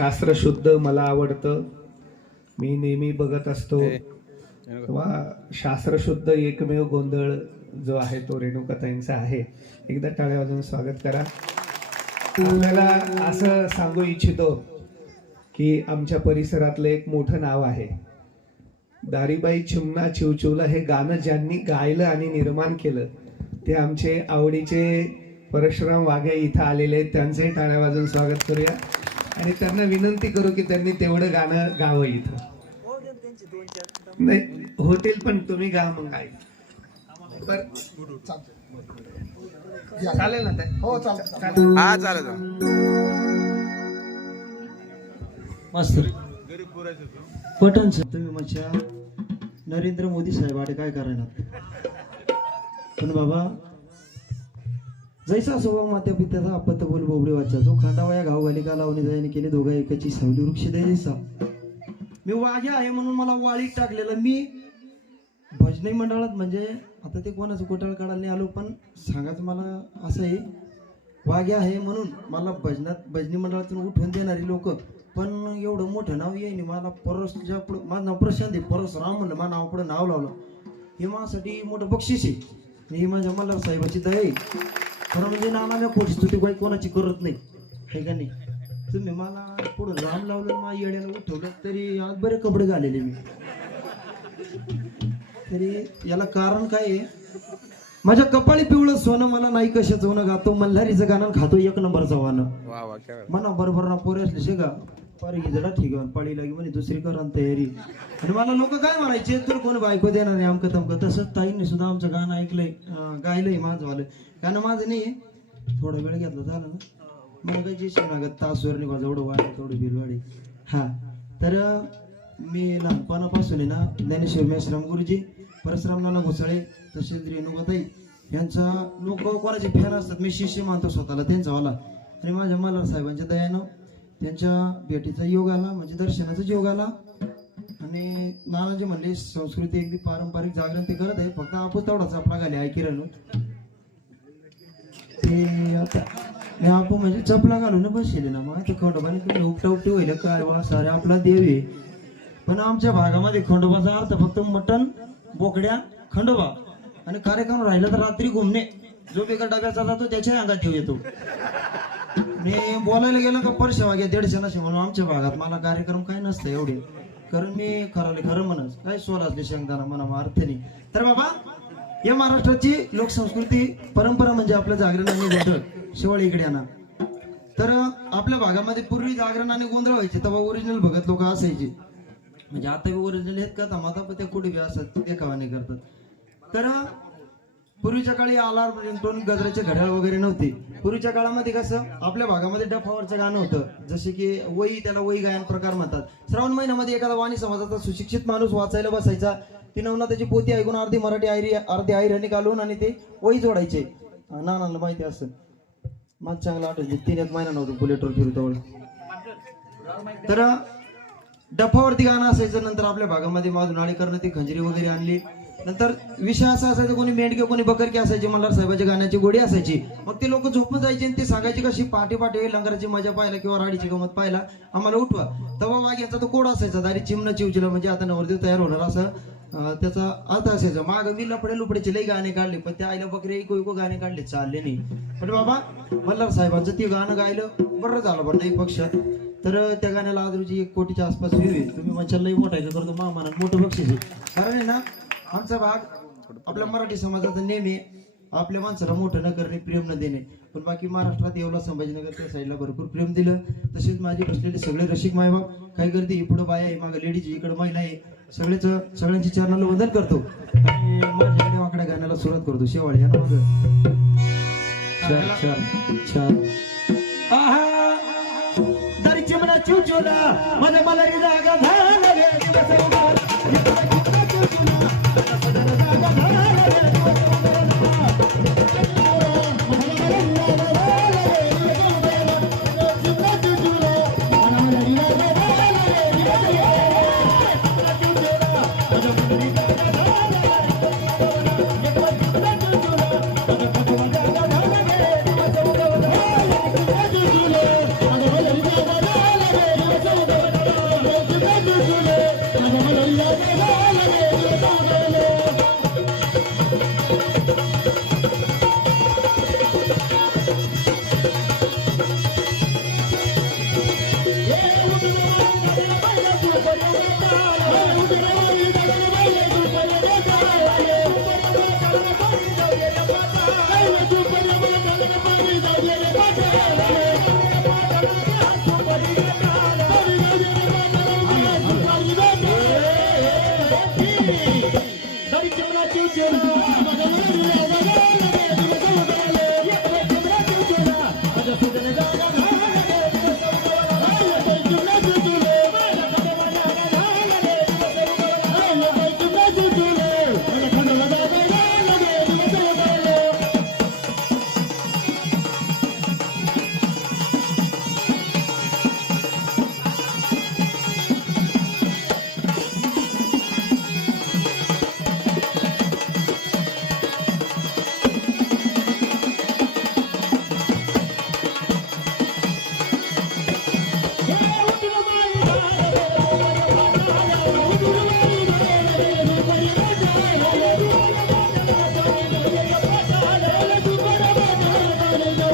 शास्त्र शुद्ध मला आवडतं. मी नेहमी बघत असतो. किंवा शास्त्रशुद्ध एकमेव गोंधळ जो आहे तो रेणुकाताईंचा आहे. एकदा टाळ्या वाजवून स्वागत करा. आपल्याला असं सांगू इच्छितो की आमच्या परिसरातलं एक मोठं नाव आहे. दारीबाई चिमणा चिवचिवला हे गाणं ज्यांनी गायलं आणि निर्माण केलं ते आमचे आवडीचे परशुराम वाघे इथं आलेले आहेत. त्यांचंही टाळ्या वाजवून स्वागत करूया. आणि त्यांना विनंती करू की त्यांनी तेवढं गाणं गावं इथं. नाही होटेल पण तुम्ही गा मग चालेल ना? हो चालतं चालेल. हा चालेल मास्तर पटन सर तुम्ही माझ्या नरेंद्र मोदी साहेबाडे काय करणार पण बाबा जैसा स्वभाव मात्या पित्याचा आपत्त बोल बोबडे वाचा जो खांडावया या घालिका लावणी जायने केले दोघा एकाची सावली वृक्ष दे जैसा। मी वाघ्या आहे म्हणून मला वाळीत टाकलेलं. मी भजनी मंडळात म्हणजे आता ते कोणाचं कोटाळ काढायला नाही आलो पण सांगायचं मला असं आहे वाघ्या आहे म्हणून मला भजनात भजनी मंडळातून उठवून देणारी लोक पण एवढं मोठं नाव येईन मला परसच्या पुढं माझं नाव प्रशांत आहे परसराम म्हणलं माझं नाव पुढं नाव लावलं. हे माझ्यासाठी मोठं बक्षीस आहे. हे माझ्या मल्हार साहेबाची दया आहे. खरं म्हणजे नाना मी पोटी स्तुती बाई कोणाची करत नाही. हे का नाही? तुम्ही मला पुढं राम लावलं माझ्या येड्याला उठवलं तरी आज बरे कपडे घालेले मी. तरी याला कारण काय आहे? माझ्या कपाळी पिवळं सोनं मला नाही कशाचं होणं गातो मल्हारीचं गाणं खातो एक नंबरचं वाहनं म्हणा बरोबर ना पोरे असले शेगा पारी जरा ठीक आहे पाळी लागी म्हणे दुसरी करा तयारी. आणि मला लोक काय म्हणायचे तुला कोण बायको देणार नाही अमकं तमकं? तसंच ताईंनी सुद्धा आमचं गाणं ऐकलंय गायलंय माझं वालं गाणं माझं नाही थोडा वेळ घेतला झालं ना? मला काही जे लागत तासवर निघा जेवढं वाढ तेवढं बिलवाडी हा. तर मी लहानपणापासून आहे ना ज्ञानेश्वर मेश्राम गुरुजी परशुराम नाना घोसाळे तसेच रेणुकाताई यांचा लोक कोणाचे फॅन असतात मी शिष्य मानतो स्वतःला त्यांचा वाला. आणि माझ्या मला साहेबांच्या दयानं त्यांच्या भेटीचा योग आला म्हणजे दर्शनाचा योग आला. आणि नानाजी म्हणले संस्कृती अगदी पारंपरिक जागरण ते करत आहे फक्त आपण तेवढाच आपला घाले ऐकी राहिलो ते आता आपण म्हणजे चपला घालून बसले ना मग ते खंडोबाने तुम्ही उपटा उपटी होईल काय वा सारे आपला देवी पण आमच्या भागामध्ये खंडोबाचा अर्थ फक्त मटण बोकड्या खंडोबा. आणि कार्यक्रम राहिला तर रात्री घुमणे. जो बेकार डब्याचा जातो त्याच्याही अंगात ठेव येतो. मी बोलायला गेलं का परशे वागे दीडशे नसे म्हणून आमच्या भागात मला कार्यक्रम काय नसतं एवढे. कारण मी खरवले खरं म्हणत काय सोल असले शेंगदाणा म्हणा अर्थ नाही तर बाबा या महाराष्ट्राची लोकसंस्कृती परंपरा म्हणजे आपलं जागरण आणि गोंधळ शेवळ इकडे आणा. तर आपल्या भागामध्ये पूर्वी जागरण आणि गोंधळ व्हायचे तेव्हा ओरिजिनल भगत लोक असायचे. म्हणजे आता ओरिजिनल आहेत का? माता पण त्या कुठे बी असतात नाही करतात. तर पूर्वीच्या काळी आलार रिंगटोन म्हणजे गजराचे घड्याळ वगैरे नव्हते. पूर्वीच्या काळामध्ये कसं आपल्या भागामध्ये डफावरचं गाणं होतं. जसे की वई त्याला वई गायन प्रकार म्हणतात. श्रावण महिन्यामध्ये एखादा वाणी समाजाचा सुशिक्षित माणूस वाचायला बसायचा. ती त्याची पोती ऐकून अर्धी मराठी आयरी अर्धी आयरणी घालून आणि ते वही जोडायचे. नानाला माहिती असं माझ चांगलं आठवते तीन एक महिना नव्हतं. बुलेटवर फिरतो तर डफावरती गाणं असायचं. नंतर आपल्या भागामध्ये माधुनाळी करणं ती खंजरी वगैरे आणली. नंतर विषय असा असायचा कोणी मेंढके कोणी बकरके असायची मल्हार साहेबाच्या गाण्याची गोडी असायची. मग ते लोक झोपून जायचे आणि ते सांगायचे कशी पहाटे पाठी लंगराची मजा पाहिला किंवा राडीची गमत पाहिला आम्हाला उठवा. तेव्हा याचा तो कोड असायचा दारी चिमणं चिवचिला म्हणजे आता नवरदेव तयार होणार असं त्याचा अर्थ असायचा. माग मी लपडे लुपडेचे लई गाणे काढले पण त्या आईला बकरे इको इको गाणे काढले चालले नाही. पण बाबा मल्हार साहेबांचं ते गाणं गायलं बरं झालं बरं नाही पक्षात तर त्या गाण्याला आज रोजी एक कोटीच्या आसपास व्ह्यू तुम्ही म्हणशाल लई मोठा करतो मामाना मोठं बक्षीस कारण आहे ना आमचा भाग आपल्या मराठी समाजाचा नेहमी आपल्या माणसाला मोठं न करणे प्रेम न देणे. पण बाकी महाराष्ट्रात येवला संभाजीनगर त्या साईडला भरपूर प्रेम दिलं. तसेच माझे बसलेले सगळे रसिक मायबाप काय करते इकडं बाया आहे मागं लेडीज इकडं महिला आहे. सगळेच सगळ्यांची चरणाला वंदन करतो. आणि माझ्या वाकड्या गाण्याला सुरुवात करतो. शेवाळी या ना मग? छान छान छान आहा! दरी मला जागा झाला रे दिवस उगार.